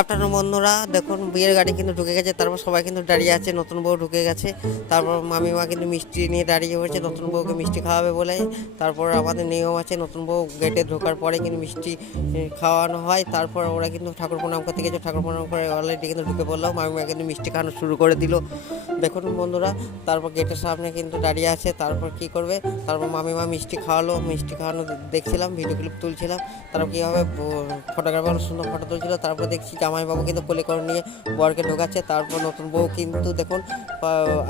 Afternoon বন্ধুরা, দেখুন বিয়ের গাড়ি কিন্তু ঢুকে গেছে। তারপর সবাই কিন্তু দাঁড়িয়ে আছে, নতুন বউ ঢুকে গেছে। তারপর মামিমা কিন্তু মিষ্টি নিয়ে দাঁড়িয়ে পড়েছে নতুন বউকে মিষ্টি খাওয়াবে বলে। তারপর আমাদের নিয়ম আছে, নতুন বউ গেটে ঢোকার পরে কিন্তু মিষ্টি খাওয়ানো হয়। তারপর ওরা কিন্তু ঠাকুর প্রণাম করতে গেছে, ঠাকুর প্রণাম করে অলরেডি কিন্তু ঢুকে পড়লো। মামিমা কিন্তু মিষ্টি খাওয়ানো শুরু করে দিল, দেখুন বন্ধুরা। তারপর গেটের সামনে কিন্তু দাঁড়িয়ে আছে। তারপর কি করবে, তারপর মামিমা মিষ্টি খাওয়ালো, মিষ্টি খাওয়ানো দেখছিলাম, ভিডিও ক্লিপ তুলছিলাম। তারপর কীভাবে ফটোগ্রাফার সুন্দর ফটো তুলছিল। তারপর দেখছি জামাইবাবু কিন্তু কোলে করে নিয়ে বরকে ঢোকাচ্ছে। তারপর নতুন বউ কিন্তু দেখুন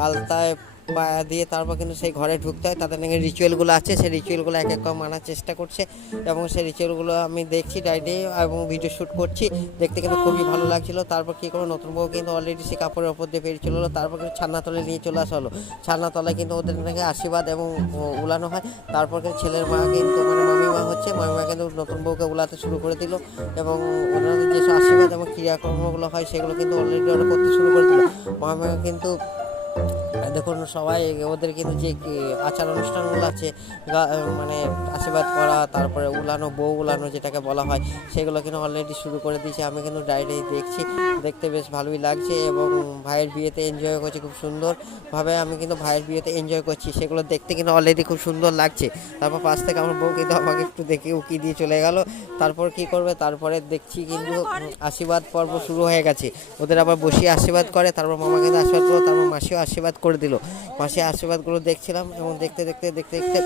আলতায় পা দিয়ে তারপর কিন্তু সেই ঘরে ঢুকতে হয়। তাদের নাকি রিচুয়ালগুলো আছে, সেই রিচুয়ালগুলো এক এক করে মানার চেষ্টা করছে এবং সেই রিচুয়ালগুলো আমি দেখছি ডাইরে এবং ভিডিও শ্যুট করছি। দেখতে কিন্তু খুবই ভালো লাগছিলো। তারপর কী করে নতুন বউ কিন্তু অলরেডি সে কাপড়ের ওপর দিয়ে বেরিয়ে চলে হলো। তারপর কিন্তু ছান্নাতলে নিয়ে চলে আসা হলো। ছান্নাতলায় কিন্তু ওদের নাকি আশীর্বাদ এবং উলানো হয়। তারপর কিন্তু ছেলের মা কিন্তু মামিমা হচ্ছে, মামিমা কিন্তু নতুন বউকে উলাতে শুরু করে দিল এবং ওনাদের যেসব আশীর্বাদ এবং ক্রিয়াকর্মগুলো হয় সেগুলো কিন্তু অলরেডি ওরা করতে শুরু করে দিল। মামিমা কিন্তু দেখুন সবাই ওদের কিন্তু যে আচার অনুষ্ঠানগুলো আছে, মানে আশীর্বাদ করা, তারপরে উলানো, বউ উলানো যেটাকে বলা হয়, সেগুলো কিন্তু অলরেডি শুরু করে দিয়েছে। আমি কিন্তু ডাইরেক্ট দেখছি, দেখতে বেশ ভালোই লাগছে এবং ভাইয়ের বিয়েতে এনজয় করছি খুব সুন্দরভাবে। আমি কিন্তু ভাইয়ের বিয়েতে এনজয় করছি, সেগুলো দেখতে কিন্তু অলরেডি খুব সুন্দর লাগছে। তারপর পাশ থেকে আমার বউ কিন্তু আমাকে একটু দেখে উকি দিয়ে চলে গেল। তারপর কি করবে, তারপরে দেখছি কিন্তু আশীর্বাদ পর্ব শুরু হয়ে গেছে। ওদের আবার বসিয়ে আশীর্বাদ করে, তারপর মামা কিন্তু আশীর্বাদ করলো, তারপর মাসিও আশীর্বাদ করে দিল। মাসি আশীর্বাদগুলো দেখছিলাম এবং দেখতে দেখতে দেখতে দেখতে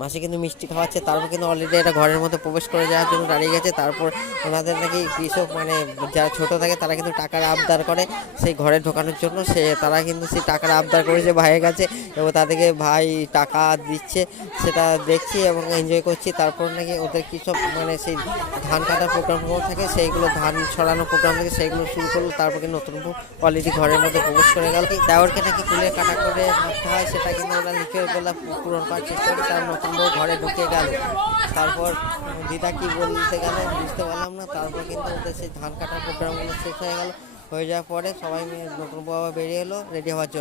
মাসি কিন্তু মিষ্টি খাওয়াচ্ছে। তারপর কিন্তু অলরেডি একটা ঘরের মধ্যে প্রবেশ করে যাওয়ার জন্য দাঁড়িয়ে গেছে। তারপর ওনাদের নাকি কৃষক মানে যারা ছোটো থাকে তারা কিন্তু টাকার আবদার করে সেই ঘরে ঢোকানোর জন্য। তারা কিন্তু সেই টাকার আবদার করেছে ভাইয়ের কাছে এবং তাদেরকে ভাই টাকা দিচ্ছে, সেটা দেখছি এবং এনজয় করছি। তারপর নাকি ওদের কৃষক মানে সেই ধান কাটার প্রোগ্রামগুলো থাকে, সেইগুলো ধান ছড়ানোর প্রোগ্রাম থাকে, সেইগুলো শুরু করলো। তারপর কিন্তু নতুন বউ অলরেডি ঘরের মধ্যে প্রবেশ করে গেল। দেওয়ারকে নাকি কুলে কাটা করে মারতে হয়, সেটা কিন্তু ওরা রিচুয়ালগুলো পূরণ করার চেষ্টা করে। তার নতুন বউ ঘরে ঢুকে গেল। তারপর দিদা কি বলতে গেল বুঝতে পারলাম না। তারপর কিন্তু ওদের সেই ধান কাটার প্রোগ্রামগুলো শেষ হয়ে গেল। হয়ে যাওয়ার পরে সবাই মিলে নতুন বউ আবার বেরিয়ে এলো রেডি হওয়ার জন্য।